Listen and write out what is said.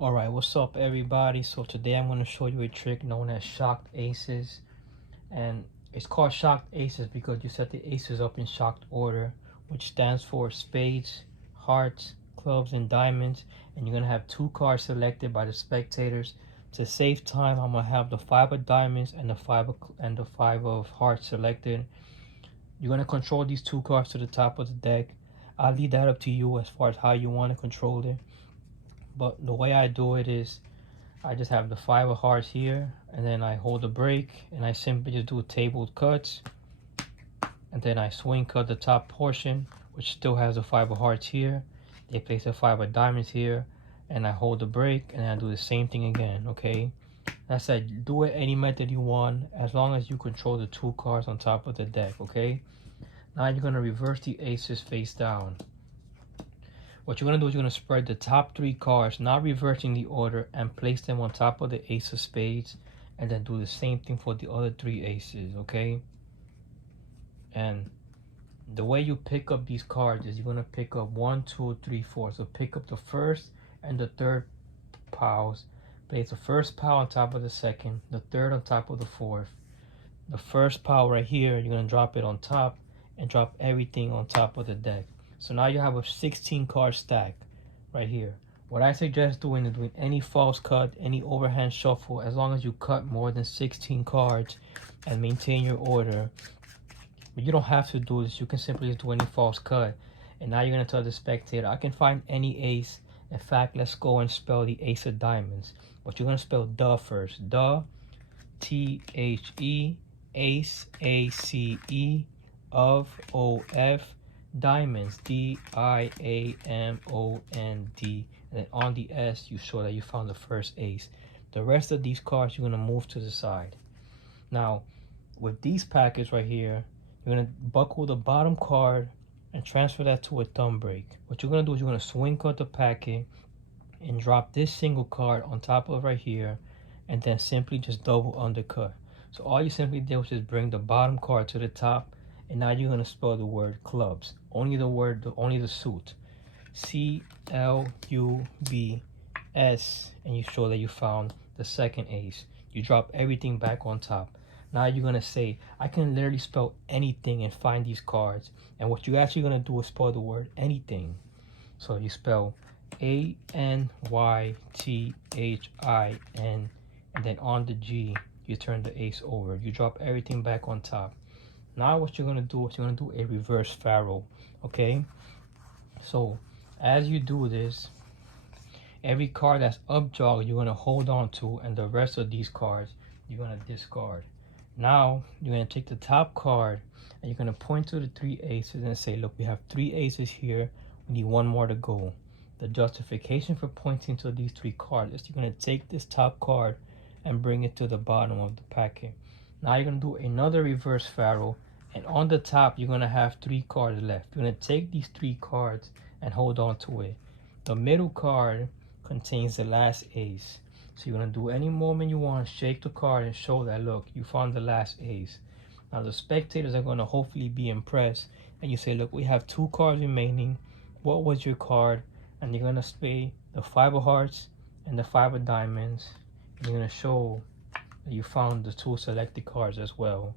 Alright, what's up everybody? So today I'm going to show you a trick known as shocked aces. And it's called shocked aces because you set the aces up in shocked order, which stands for spades, hearts, clubs, and diamonds. And you're going to have two cards selected by the spectators. To save time, I'm going to have the five of diamonds and the five of hearts selected. You're going to control these two cards to the top of the deck. I'll leave that up to you as far as how you want to control it. But the way I do it is I just have the five of hearts here, and then I hold the break, and I simply just do tabled cuts, and then I swing cut the top portion, which still has the five of hearts here. They place the five of diamonds here, and I hold the break, and I do the same thing again, okay? That's said, do it any method you want, as long as you control the two cards on top of the deck, okay? Now you're gonna reverse the aces face down. What you're going to do is you're going to spread the top three cards, not reversing the order, and place them on top of the ace of spades, and then do the same thing for the other three aces, okay? And the way you pick up these cards is you're going to pick up 1, 2, 3, 4. So pick up the first and the third piles. Place the first pile on top of the second, the third on top of the fourth. The first pile right here, you're going to drop it on top and drop everything on top of the deck. So now you have a 16 card stack right here. What I suggest doing is doing any false cut, any overhand shuffle, as long as you cut more than 16 cards and maintain your order. But you don't have to do this. You can simply just do any false cut. And now you're going to tell the spectator, I can find any ace. In fact, let's go and spell the ace of diamonds. But you're going to spell duh first. Duh, T-H-E, ace, A-C-E, of, O-F, diamonds, D-I-A-M-O-N-D, and then on the S you show that you found the first ace. The rest of these cards you're going to move to the side. Now with these packets right here, you're going to buckle the bottom card and transfer that to a thumb break. What you're going to do is you're going to swing cut the packet and drop this single card on top of right here, and then simply just double undercut. So all you simply did was just bring the bottom card to the top, and now you're going to spell the word clubs. Only the suit. C-L-U-B-S, and you show that you found the second ace. You drop everything back on top. Now you're going to say, I can literally spell anything and find these cards. And what you're actually going to do is spell the word anything. So you spell A-N-Y-T-H-I-N, and then on the G, you turn the ace over. You drop everything back on top. Now what you're going to do is you're going to do a reverse pharaoh, okay? So as you do this, every card that's up jog you're going to hold on to, and the rest of these cards you're going to discard. Now you're going to take the top card and you're going to point to the three aces and say, look, we have three aces here, we need one more to go. The justification for pointing to these three cards is you're going to take this top card and bring it to the bottom of the packet. Now you're going to do another reverse pharaoh, and on the top you're going to have three cards left. You're going to take these three cards and hold on to it. The middle card contains the last ace. So you're going to do any moment you want, shake the card and show that, look, you found the last ace. Now the spectators are going to hopefully be impressed, and you say, look, we have two cards remaining. What was your card? And you're going to say the five of hearts and the five of diamonds. And you're going to show that you found the two selected cards as well.